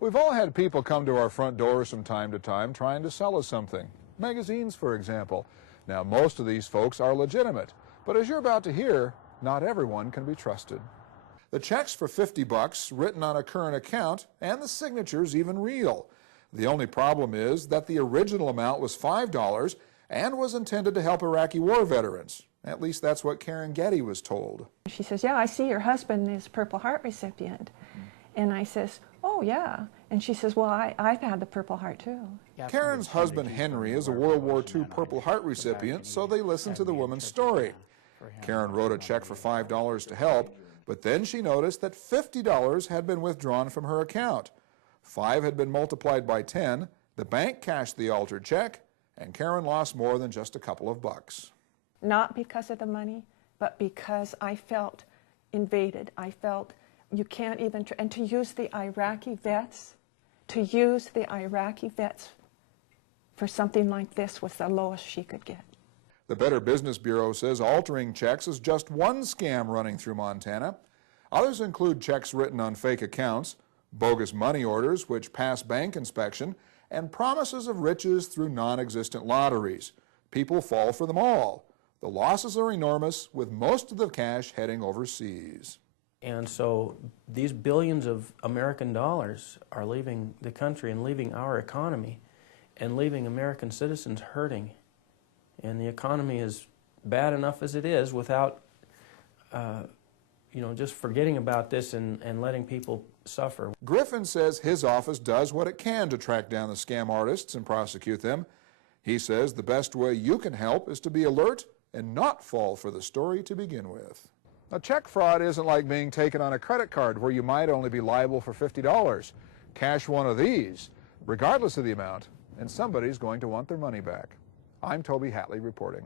We've all had people come to our front doors from time to time trying to sell us something. Magazines, for example. Now, most of these folks are legitimate, but as you're about to hear, not everyone can be trusted. The checks for $50 written on a current account, and the signatures even real. The only problem is that the original amount was $5 and was intended to help Iraqi war veterans. At least that's what Karen Getty was told. She says, yeah, I see your husband is Purple Heart recipient. And I says, oh, yeah. And she says, well, I've had the Purple Heart, too. Karen's husband, Henry, is a World War II Purple Heart recipient, so they listened to the woman's story. Karen wrote a check for $5 to help, but then she noticed that $50 had been withdrawn from her account. 5 had been multiplied by 10, the bank cashed the altered check, and Karen lost more than just a couple of bucks. Not because of the money, but because I felt invaded. I felt you can't even, and to use the Iraqi vets, for something like this was the lowest she could get. The Better Business Bureau says altering checks is just one scam running through Montana. Others include checks written on fake accounts, bogus money orders which pass bank inspection, and promises of riches through non-existent lotteries. People fall for them all. The losses are enormous, with most of the cash heading overseas. And so these billions of American dollars are leaving the country and leaving our economy and leaving American citizens hurting. And the economy is bad enough as it is without, just forgetting about this and letting people suffer. Griffin says his office does what it can to track down the scam artists and prosecute them. He says the best way you can help is to be alert and not fall for the story to begin with. Now, check fraud isn't like being taken on a credit card where you might only be liable for $50. Cash one of these, regardless of the amount, and somebody's going to want their money back. I'm Toby Hatley reporting.